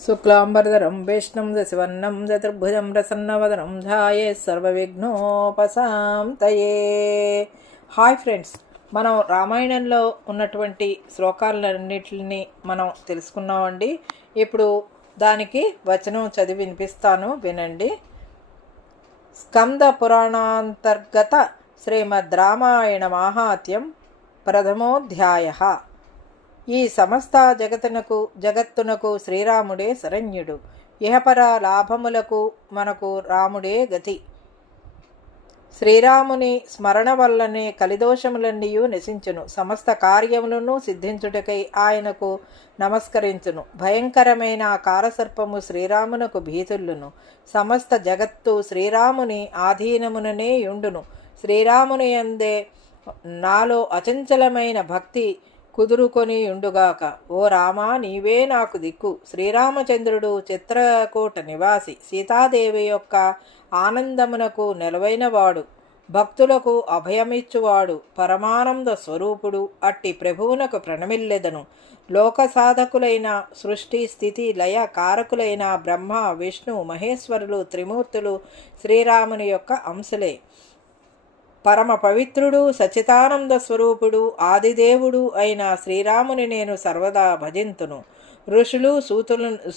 శుక్లాంబరధరం విష్ణుం దశవర్ణం చతుర్భుజం ప్రసన్నవదనం ధ్యాయే సర్వవిఘ్నోపశాంతయే. హాయ్ ఫ్రెండ్స్, మనం రామాయణంలో ఉన్నటువంటి శ్లోకాలన్నిటిని మనం తెలుసుకున్నామండి. ఇప్పుడు దానికి వచనం చదివి వినిపిస్తాను, వినండి. స్కంద పురాణాంతర్గత శ్రీమద్ రామాయణ మాహాత్మ్యం ప్రథమోధ్యాయ. ఈ సమస్త జగత్తునకు శ్రీరాముడే శరణ్యుడు. ఇహపర లాభములకు మనకు రాముడే గతి. శ్రీరాముని స్మరణ వల్లనే కలిదోషములన్నీ నశించును. సమస్త కార్యములను సిద్ధించుటకై ఆయనకు నమస్కరించును. భయంకరమైన కారసర్పము శ్రీరామునకు భీతులును. సమస్త జగత్తు శ్రీరాముని ఆధీనముననే యుండును. శ్రీరాముని యందే నాలో అచంచలమైన భక్తి కుదురుకొని ఉండుగాక. ఓ రామా, నీవే నాకు దిక్కు. శ్రీరామచంద్రుడు చిత్రకూట నివాసి, సీతాదేవి యొక్క ఆనందమునకు నెలవైనవాడు, భక్తులకు అభయమిచ్చువాడు, పరమానంద స్వరూపుడు. అట్టి ప్రభువునకు ప్రణమిల్లెదను. లోక సాధకులైన, సృష్టి స్థితి లయ కారకులైన బ్రహ్మ విష్ణు మహేశ్వరులు త్రిమూర్తులు శ్రీరాముని యొక్క అంశలే. పరమ పవిత్రుడు, సచితానంద స్వరూపుడు, ఆదిదేవుడు అయిన శ్రీరాముని నేను సర్వదా భజింతును. ఋషులు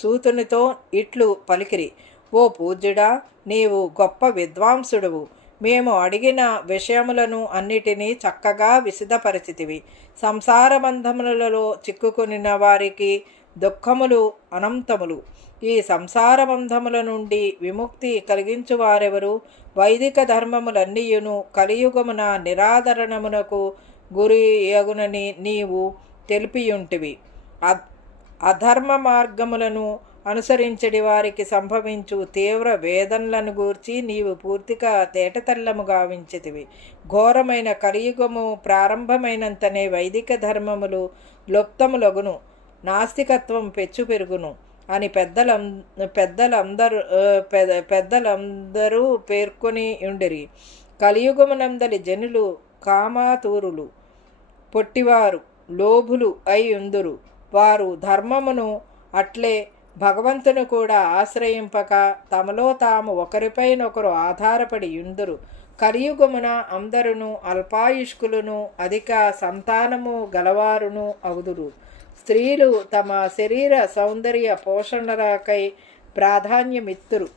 సూతునితో ఇట్లు పలికిరి: ఓ పూజ్యుడా, నీవు గొప్ప విద్వాంసుడువు. మేము అడిగిన విషయములను అన్నిటినీ చక్కగా విశదపరిచితివి. సంసార బంధములలో చిక్కుకునిన వారికి దుఃఖములు అనంతములు. ఈ సంసార బంధముల నుండి విముక్తి కలిగించువారెవరు? వైదిక ధర్మములన్నీయును కలియుగమున నిరాదరణమునకు గురియగునని నీవు తెలిపియుంటివి. అధర్మ మార్గములను అనుసరించడి వారికి సంభవించు తీవ్ర వేదనలను గూర్చి నీవు పూర్తిగా తేటతెల్లము గావించితివి. ఘోరమైన కలియుగము ప్రారంభమైనంతనే వైదిక ధర్మములు లుప్తములగును, నాస్తికత్వం పెచ్చు పెరుగును అని పెద్దలందరూ పేర్కొని ఉండిరి. కలియుగమునందలి జనులు కామాతూరులు, పొట్టివారు, లోభులు అయి ఉందురు. వారు ధర్మమును అట్లే భగవంతును కూడా ఆశ్రయింపక తమలో తాము ఒకరిపైనొకరు ఆధారపడి ఉందురు. కలియుగమున అందరును అల్పాయుష్కులను, అధిక సంతానము గలవారును అవుదురు. స్త్రీలు తమ శరీర సౌందర్య పోషణలకై ప్రాధాన్యమిత్తురు.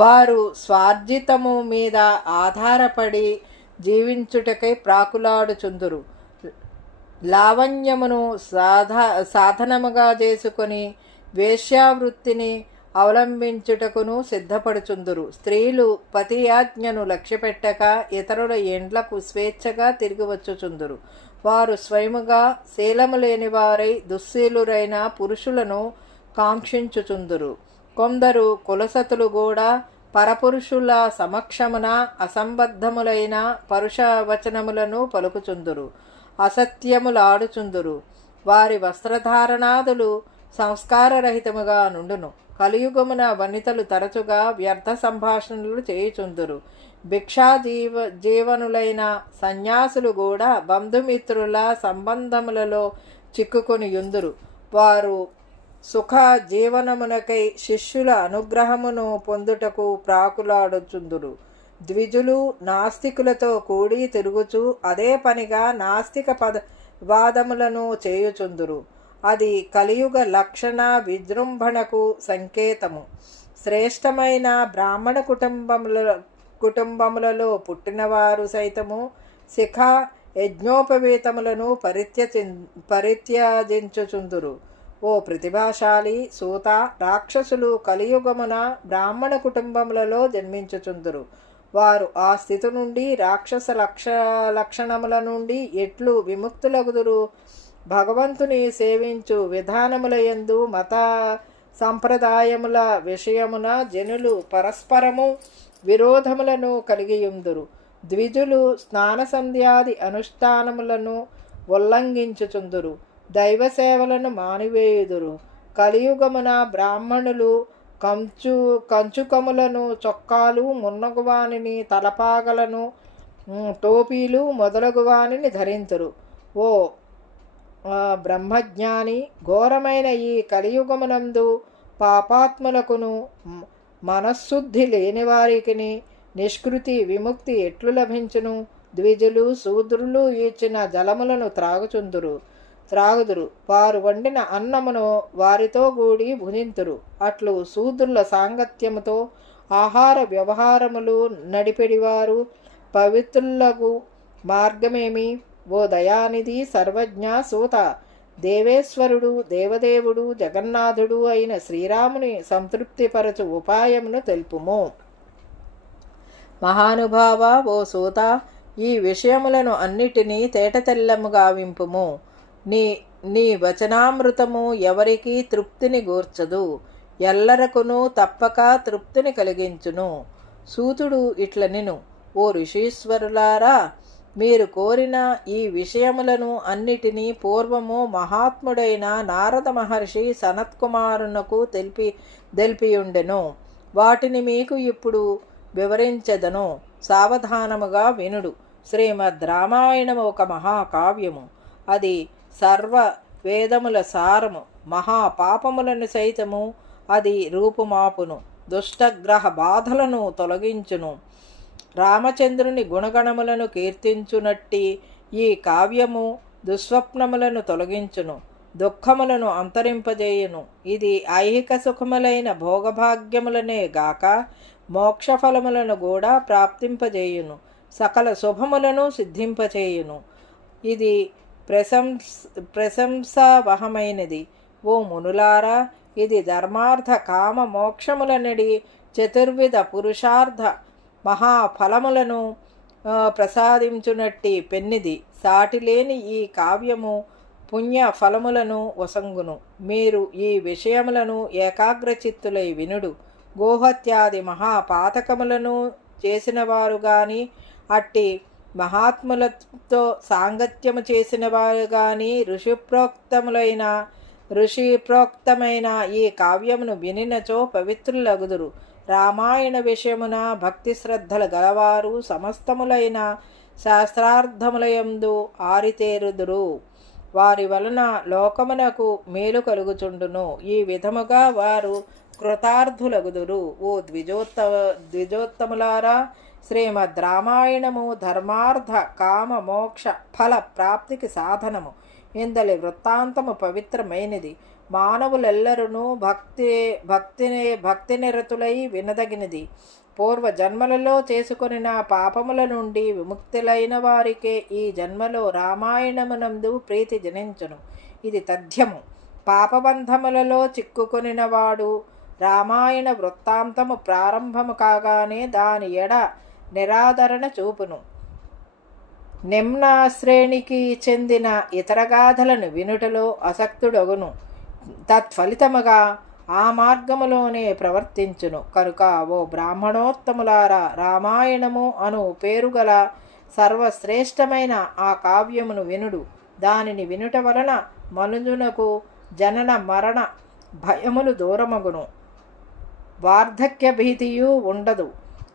వారు స్వార్జితము మీద ఆధారపడి జీవించుటకై ప్రాకులాడుచుందురు. లావణ్యమును సాధనముగా చేసుకొని వేశ్యావృత్తిని అవలంబించుటకును సిద్ధపడుచుందురు. స్త్రీలు పతియాజ్ఞను లక్ష్యపెట్టక ఇతరుల ఎండ్లకు స్వేచ్ఛగా తిరిగి వచ్చుచుందురు. వారు స్వయముగా శీలము లేని వారై దుశ్శీలురైన పురుషులను కాంక్షించుచుందురు. కొందరు కులసతులు కూడా పరపురుషుల సమక్షమున అసంబద్ధములైన పరుష వచనములను పలుకుచుందురు, అసత్యములాడుచుందురు. వారి వస్త్రధారణాదులు సంస్కారరహితముగా నుండును. కలియుగమున వనితలు తరచుగా వ్యర్థ సంభాషణలు చేయుచుందురు. భిక్షా జీవనులైన సన్యాసులు కూడా బంధుమిత్రుల సంబంధములలో చిక్కుకొని యుందురు. వారు సుఖ జీవనమునకై శిష్యుల అనుగ్రహమును పొందుటకు ప్రాకులాడుచుందురు. ద్విజులు నాస్తికులతో కూడి తిరుగుచు అదే పనిగా నాస్తిక వాదములను చేయుచుందురు. అది కలియుగ లక్షణ విజృంభణకు సంకేతము. శ్రేష్టమైన బ్రాహ్మణ కుటుంబములలో పుట్టినవారు సైతము శిఖ యజ్ఞోపవీతములను పరిత్యజించుచుందురు. ఓ ప్రతిభాశాలి సూత, రాక్షసులు కలియుగమున బ్రాహ్మణ కుటుంబములలో జన్మించుచుందురు. వారు ఆ స్థితి నుండి రాక్షస లక్షణముల నుండి ఎట్లు విముక్తులగుదురు? భగవంతుని సేవించు విధానములయందు మత సంప్రదాయముల విషయమున జనులు పరస్పరము విరోధములను కలిగియుందురు. ద్విజులు స్నాన సంధ్యాది అనుష్ఠానములను ఉల్లంఘించుచుందురు. దైవ సేవలను మానివేయుదురు. కలియుగమున బ్రాహ్మణులు కంచుకములను, చొక్కాలు, మున్నగువానిని, తలపాగలను టోపీలు మొదలగు వానిని ధరింతురు. ఓ బ్రహ్మజ్ఞాని, ఘోరమైన ఈ కలియుగమునందు పాపాత్ములకును మనశ్శుద్ధి లేని వారికి నిష్కృతి విముక్తి ఎట్లు లభించును? ద్విజులు శూద్రులు ఇచ్చిన జలములను త్రాగుదురు. వారు వండిన అన్నమును వారితో కూడి భుజింతురు. అట్లు శూద్రుల సాంగత్యముతో ఆహార వ్యవహారములు నడిపెడివారు పవిత్రులకు మార్గమేమి? ఓ దయానిధి, సర్వజ్ఞ, సూత, దేవేశ్వరుడు, దేవదేవుడు, జగన్నాథుడు అయిన శ్రీరాముని సంతృప్తిపరచు ఉపాయమును తెలుపుము. మహానుభావ, ఓ సూత, ఈ విషయములను అన్నిటినీ తేటతెల్లముగా వింపుము. నీ వచనామృతము ఎవరికి తృప్తిని గూర్చదు, ఎల్లరకును తప్పక తృప్తిని కలిగించును. సూతుడు ఇట్లనెను, ఓ ఋషీశ్వరులారా, మీరు కోరిన ఈ విషయములను అన్నిటినీ పూర్వము మహాత్ముడైన నారద మహర్షి సనత్కుమారునకు తెలిపియుండెను. వాటిని మీకు ఇప్పుడు వివరించెదను, సావధానముగా వినుడు. శ్రీమద్ రామాయణము ఒక మహాకావ్యము. అది సర్వ వేదముల సారము. మహాపాపములను సైతము అది రూపుమాపును, దుష్టగ్రహ బాధలను తొలగించును. రామచంద్రుని గుణగణములను కీర్తించునట్టి ఈ కావ్యము దుస్వప్నములను తొలగించును, దుఃఖములను అంతరింపజేయును. ఇది ఐహిక సుఖములైన భోగభాగ్యములనే గాక మోక్షఫలములను కూడా ప్రాప్తింపజేయును, సకల శుభములను సిద్ధింపచేయును. ఇది ప్రశంసావహమైనది. ఓ మునులారా, ఇది ధర్మార్థ కామ మోక్షములనడి చతుర్విధ పురుషార్థ మహాఫలములను ప్రసాదించునట్టి పెన్నిది. సాటిలేని ఈ కావ్యము పుణ్య ఫలములను వసంగును. మీరు ఈ విషయములను ఏకాగ్రచిత్తులై వినుడు. గోహత్యాది మహాపాతకములను చేసినవారు గాని, అట్టి మహాత్ములతో సాంగత్యము చేసిన వారు గాని ఋషిప్రోక్తమైన ఈ కావ్యమును వినినచో పవిత్రులగుదురు. రామాయణ విషయమున భక్తి శ్రద్ధలు గలవారు సమస్తములైన శాస్త్రార్థములయందు ఆరితేరుదురు. వారి వలన లోకమునకు మేలు కలుగుచుండును. ఈ విధముగా వారు కృతార్థులగుదురు. ఓ ద్విజోత్తములారా, శ్రీమద్ రామాయణము ధర్మార్థ కామ మోక్ష ఫల ప్రాప్తికి సాధనము. ఇందలి వృత్తాంతము పవిత్రమైనది. మానవులెల్లరూ భక్తి నిరతులై వినదగినది. పూర్వ జన్మలలో చేసుకొనిన పాపముల నుండి విముక్తులైన వారికే ఈ జన్మలో రామాయణమునందు ప్రీతి జనించును. ఇది తథ్యము. పాపబంధములలో చిక్కుకొనిన వాడు రామాయణ వృత్తాంతము ప్రారంభము కాగానే దాని ఎడ నిరాదరణ చూపును. నిమ్న శ్రేణికి చెందిన ఇతర గాథలను వినుటలో అసక్తుడగును. తత్ఫలితముగా ఆ మార్గములోనే ప్రవర్తించును. కనుక ఓ బ్రాహ్మణోత్తములారా, రామాయణము అను పేరుగల సర్వశ్రేష్టమైన ఆ కావ్యమును వినుడు. దానిని వినుట వలన మనుజునకు జనన మరణ భయములు దూరమగును, వార్ధక్య భీతియు ఉండదు.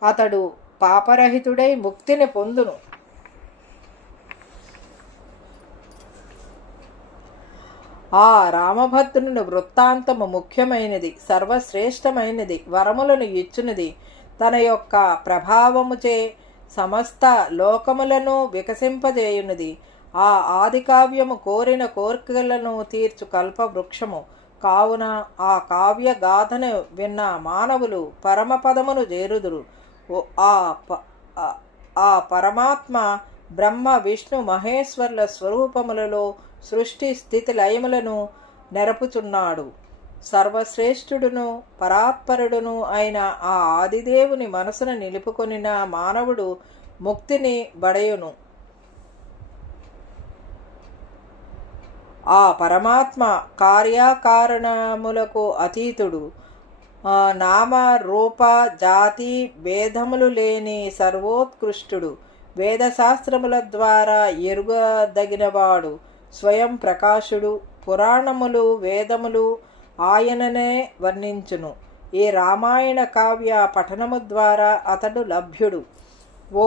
అతడు పాపరహితుడై ముక్తిని పొందును. ఆ రామభద్రుని వృత్తాంతము ముఖ్యమైనది, సర్వశ్రేష్టమైనది, వరములను ఇచ్చునది. తన యొక్క ప్రభావముచే సమస్త లోకములను వికసింపజేయునది. ఆ ఆదికావ్యము కోరిన కోరికలను తీర్చు కల్పవృక్షము కావున ఆ కావ్య గాథను విన్న మానవులు పరమపదమును చేరుదురు. ఆ పరమాత్మ బ్రహ్మ విష్ణు మహేశ్వరుల స్వరూపములలో సృష్టి స్థితి లయములను నెరపుచున్నాడు. సర్వశ్రేష్ఠుడును పరాత్పరుడును అయిన ఆ ఆదిదేవుని మనసును నిలుపుకొనిన మానవుడు ముక్తిని బడయును. ఆ పరమాత్మ కార్యకారణములకు అతీతుడు. నామ రూప జాతి భేదములు లేని సర్వోత్కృష్టుడు. వేదశాస్త్రముల ద్వారా ఎరుగదగినవాడు. స్వయం ప్రకాశుడు. పురాణములు వేదములు ఆయననే వర్ణించును. ఈ రామాయణ కావ్య పఠనము ద్వారా అతడు లభ్యుడు. ఓ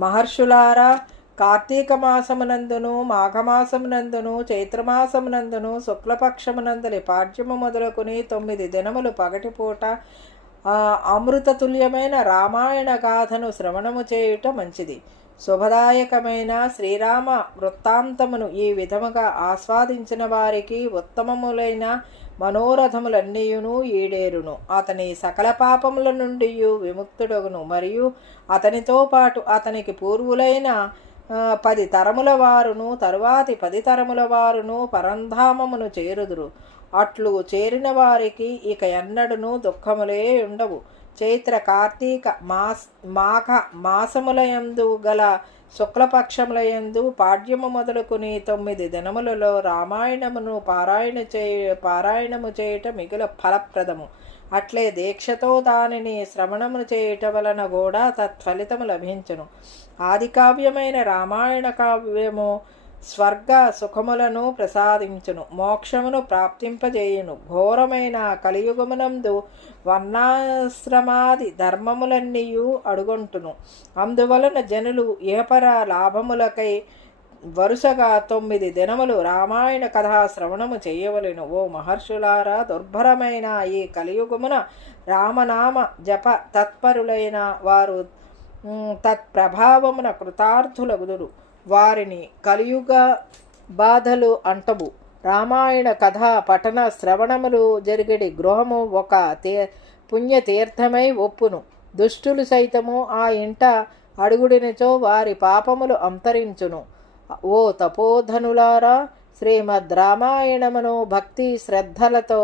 మహర్షులారా, కార్తీక మాసమునందును, మాఘమాసమునందును, చైత్రమాసమునందును, శుక్లపక్షమునందలి పాడ్యము మొదలుకొని 9 దినములు పగటిపూట అమృతతుల్యమైన రామాయణ గాథను శ్రవణము చేయుట మంచిది. శుభదాయకమైన శ్రీరామ వృత్తాంతమును ఈ విధముగా ఆస్వాదించిన వారికి ఉత్తమములైన మనోరథములన్నీయును ఈడేరును. అతని సకల పాపముల నుండి విముక్తుడగును. మరియు అతనితో పాటు అతనికి పూర్వులైన 10 తరముల వారును తరువాతి 10 తరముల వారును పరంధామమును చేరుదురు. అట్లు చేరిన వారికి ఇక ఎన్నడూను దుఃఖములే ఉండవు. చైత్ర కార్తీక మాఘ మాసములయందు గల శుక్లపక్షములయందు పాడ్యము మొదలుకుని 9 దినములలో రామాయణమును పారాయణము చేయుట మిగుల ఫలప్రదము. అట్లే దీక్షతో దానిని శ్రవణము చేయుట వలన కూడా తత్ఫలితము లభించును. ఆదికావ్యమైన రామాయణ కావ్యము స్వర్గ సుఖములను ప్రసాదించును, మోక్షమును ప్రాప్తింపజేయును. ఘోరమైన కలియుగమునందు వర్ణాశ్రమాది ధర్మములన్నీయు అడుగొంటును. అందువలన జనులు ఏపర లాభములకై వరుసగా 9 దినములు రామాయణ కథా శ్రవణము చేయవలెను. ఓ మహర్షులారా, దుర్భరమైన ఈ కలియుగమున రామనామ జప తత్పరులైన వారు తత్ప్రభావమున కృతార్థులగుదురు. వారిని కలియుగ బాధలు అంటవు. రామాయణ కథ పఠన శ్రవణములు జరిగడి గృహము ఒక పుణ్యతీర్థమై ఒప్పును. దుష్టులు సైతము ఆ ఇంట అడుగుడినిచో వారి పాపములు అంతరించును. ఓ తపోధనులారా, శ్రీమద్ రామాయణమును భక్తి శ్రద్ధలతో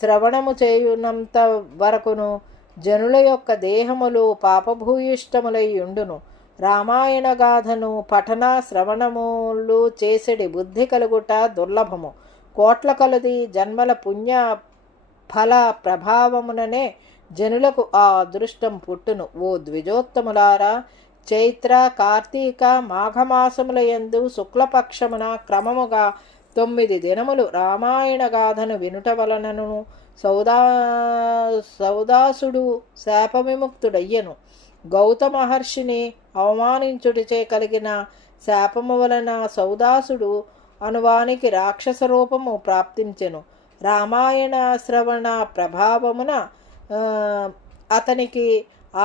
శ్రవణము చేయునంత వరకును జనుల యొక్క దేహములు పాపభూయిష్టములై ఉండును. రామాయణ గాథను పఠన శ్రవణములు చేసెడి బుద్ధి కలుగుట దుర్లభము. కోట్ల కొలది జన్మల పుణ్య ఫల ప్రభావముననే జనులకు ఆ అదృష్టం పుట్టును. ఓ ద్విజోత్తములారా, చైత్ర కార్తీక మాఘమాసములయందు శుక్లపక్షమున క్రమముగా 9 దినములు రామాయణ గాథను వినుట వలనను సౌదాసుడు శాప విముక్తుడయ్యను. గౌతమ మహర్షిని అవమానించుటచే కలిగిన శాపము వలన సౌదాసుడు అనువానికి రాక్షస రూపము ప్రాప్తించెను. రామాయణ శ్రవణ ప్రభావమున అతనికి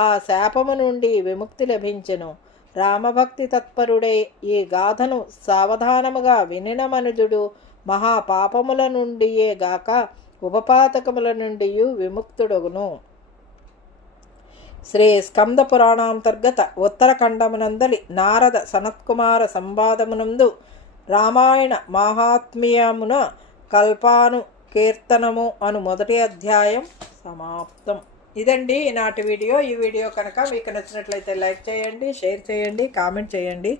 ఆ శాపము నుండి విముక్తి లభించెను. రామభక్తి తత్పరుడై ఈ గాథను సావధానముగా వినిన మనుజుడు మహాపాపముల నుండియే గాక ఉపపాతకముల నుండి విముక్తుడగును. శ్రీ స్కంద పురాణాంతర్గత ఉత్తరఖండమునందలి నారద సనత్కుమార సంవాదమునందు రామాయణ మాహాత్మ్యమున కల్పాను కీర్తనము అను మొదటి అధ్యాయం సమాప్తం. ఇదండి ఈనాటి వీడియో. ఈ వీడియో కనుక మీకు నచ్చినట్లయితే లైక్ చేయండి, షేర్ చేయండి, కామెంట్ చేయండి,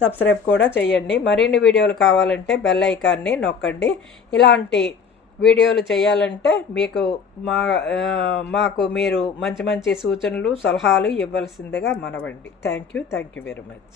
సబ్స్క్రైబ్ కూడా చేయండి. మరిన్ని వీడియోలు కావాలంటే బెల్ ఐకాన్ని నొక్కండి. ఇలాంటి వీడియోలు చేయాలంటే మాకు మీరు మంచి మంచి సూచనలు సలహాలు ఇవ్వాల్సిందిగా మనవండి. Thank you very much.